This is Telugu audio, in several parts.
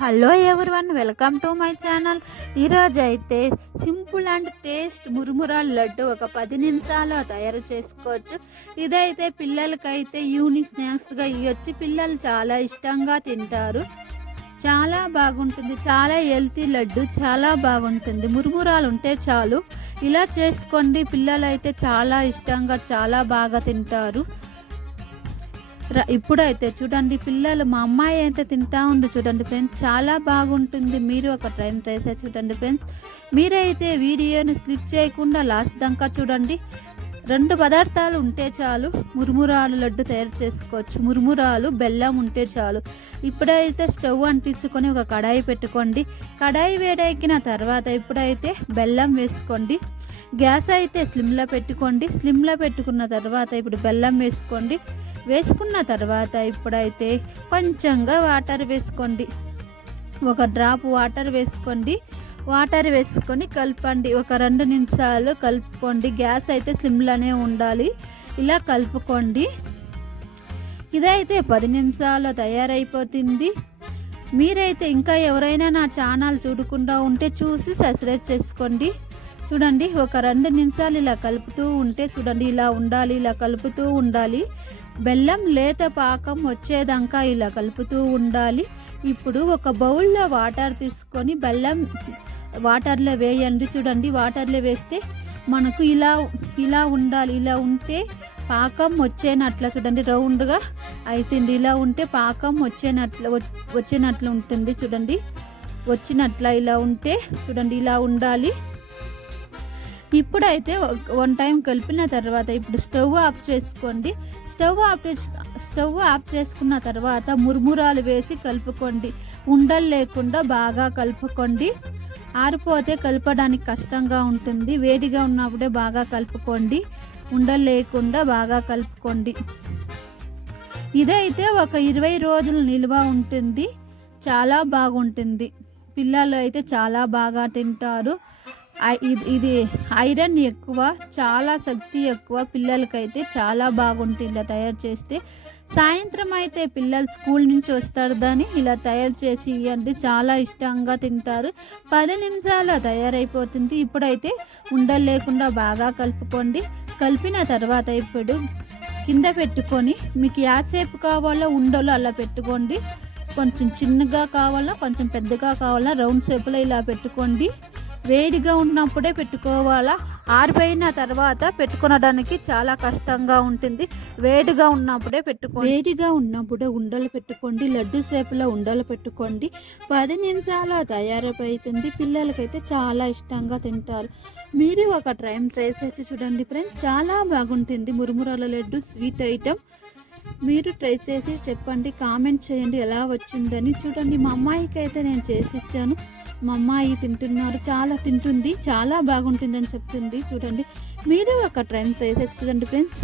Hello one welcome to my channel ఈరోజు అయితే సింపుల్ అండ్ టేస్ట్ మురుమురాలు లడ్డు ఒక పది నిమిషాల్లో తయారు చేసుకోవచ్చు. ఇదైతే పిల్లలకైతే ఈవినింగ్ స్నాక్స్గా ఇవ్వచ్చు పిల్లలు చాలా ఇష్టంగా తింటారు. చాలా బాగుంటుంది. చాలా హెల్తీ లడ్డు. చాలా బాగుంటుంది. మురుమురాలు ఉంటే చాలు. ఇలా చేసుకోండి. పిల్లలు అయితే చాలా ఇష్టంగా చాలా బాగా తింటారు. ఇప్పుడైతే చూడండి పిల్లలు మా అమ్మాయి అయితే తింటా ఉంది చూడండి ఫ్రెండ్స్ చాలా బాగుంటుంది. మీరు ఒక టైం ట్రై చేసి చూడండి ఫ్రెండ్స్. మీరైతే వీడియోని స్లిప్ చేయకుండా లాస్ట్ దాకా చూడండి. రెండు పదార్థాలు ఉంటే చాలు మురుమురాలు లడ్డు తయారు చేసుకోవచ్చు. మురుమురాలు బెల్లం ఉంటే చాలు. ఇప్పుడైతే స్టవ్ అంటించుకొని ఒక కడాయి పెట్టుకోండి. కడాయి వేడెక్కిన తర్వాత ఇప్పుడైతే బెల్లం వేసుకోండి. గ్యాస్ అయితే స్లిమ్లో పెట్టుకోండి. స్లిమ్లో పెట్టుకున్న తర్వాత ఇప్పుడు బెల్లం వేసుకోండి. వేసుకున్న తర్వాత ఇప్పుడైతే కొంచెంగా వాటర్ వేసుకోండి. ఒక డ్రాప్ వాటర్ వేసుకోండి. వాటర్ వేసుకొని కలపండి. ఒక రెండు నిమిషాలు కలుపుకోండి. గ్యాస్ అయితే స్లిమ్లోనే ఉండాలి. ఇలా కలుపుకోండి. ఇదైతే పది నిమిషాల్లో తయారైపోతుంది. మీరైతే ఇంకా ఎవరైనా నా ఛానల్ చూడకుండా ఉంటే చూసి సబ్స్క్రైబ్ చేసుకోండి. చూడండి ఒక రెండు నిమిషాలు ఇలా కలుపుతూ ఉంటే చూడండి ఇలా ఉండాలి ఇలా కలుపుతూ ఉండాలి. బెల్లం లేత పాకం వచ్చేదాకా ఇలా కలుపుతూ ఉండాలి. ఇప్పుడు ఒక బౌల్లో వాటర్ తీసుకొని బెల్లం వాటర్లో వేయండి. చూడండి వాటర్లో వేస్తే మనకు ఇలా ఇలా ఉండాలి. ఇలా ఉంటే పాకం వచ్చేనట్ల చూడండి రౌండ్గా అవుతుంది ఇలా ఉంటే పాకం వచ్చేనట్లు వచ్చినట్లు ఉంటుంది చూడండి. వచ్చినట్ల ఇలా ఉంటే చూడండి ఇలా ఉండాలి. ఇప్పుడైతే వన్ టైం కలిపిన తర్వాత ఇప్పుడు స్టవ్ ఆఫ్ చేసుకోండి. స్టవ్ ఆఫ్ స్టవ్ ఆఫ్ చేసుకున్న తర్వాత మురుమురాలు వేసి కలుపుకోండి. ఉండలు లేకుండా బాగా కలుపుకోండి. ఆరిపోతే కలపడానికి కష్టంగా ఉంటుంది. వేడిగా ఉన్నప్పుడే బాగా కలుపుకోండి. ఉండలు లేకుండా బాగా కలుపుకోండి. ఇదైతే ఒక ఇరవై రోజులు నిల్వ ఉంటుంది. చాలా బాగుంటుంది. పిల్లలు అయితే చాలా బాగా తింటారు. ఇది ఇది ఐరన్ ఎక్కువ చాలా శక్తి ఎక్కువ పిల్లలకైతే చాలా బాగుంటుంది ఇలా తయారు చేస్తే. సాయంత్రం అయితే పిల్లలు స్కూల్ నుంచి వస్తారు దాన్ని ఇలా తయారు చేసి ఇవ్వండి చాలా ఇష్టంగా తింటారు. పది నిమిషాలు తయారైపోతుంది. ఇప్పుడైతే ఉండలు లేకుండా బాగా కలుపుకోండి. కలిపిన తర్వాత ఇప్పుడు కింద పెట్టుకొని మీకు యాసేపు కావాలో ఉండలు అలా పెట్టుకోండి. కొంచెం చిన్నగా కావాలా కొంచెం పెద్దగా కావాలా రౌండ్ షేప్లో ఇలా పెట్టుకోండి. వేడిగా ఉన్నప్పుడే పెట్టుకోవాలా? ఆరిపోయిన తర్వాత పెట్టుకొనడానికి చాలా కష్టంగా ఉంటుంది. వేడిగా ఉన్నప్పుడే పెట్టుకో వేడిగా ఉన్నప్పుడే ఉండలు పెట్టుకోండి. లడ్డు షేపులో ఉండలు పెట్టుకోండి. పది నిమిషాలు తయారైపోతుంది. పిల్లలకైతే చాలా ఇష్టంగా తింటారు. మీరు ఒక టైం ట్రై చేసి చూడండి ఫ్రెండ్స్. చాలా బాగుంటుంది. మురుమురాల లడ్డు స్వీట్ ఐటెం. మీరు ట్రై చేసి చెప్పండి కామెంట్ చేయండి ఎలా వచ్చిందని. చూడండి మా అమ్మాయికి అయితే నేను చేసి ఇచ్చాను. మా అమ్మాయి తింటున్నారు చాలా తింటుంది చాలా బాగుంటుందని చెప్తుంది. చూడండి మీరు ఒక ట్రైన్ ట్రై చేసి చూడండి ఫ్రెండ్స్.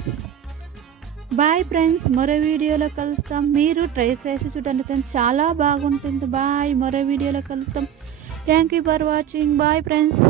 బాయ్ ఫ్రెండ్స్ మరో వీడియోలో కలుస్తాం. మీరు ట్రై చేసి చూడండి ఫ్రెండ్స్ చాలా బాగుంటుంది. బాయ్ మరో వీడియోలో కలుస్తాం. Thank you for watching bye friends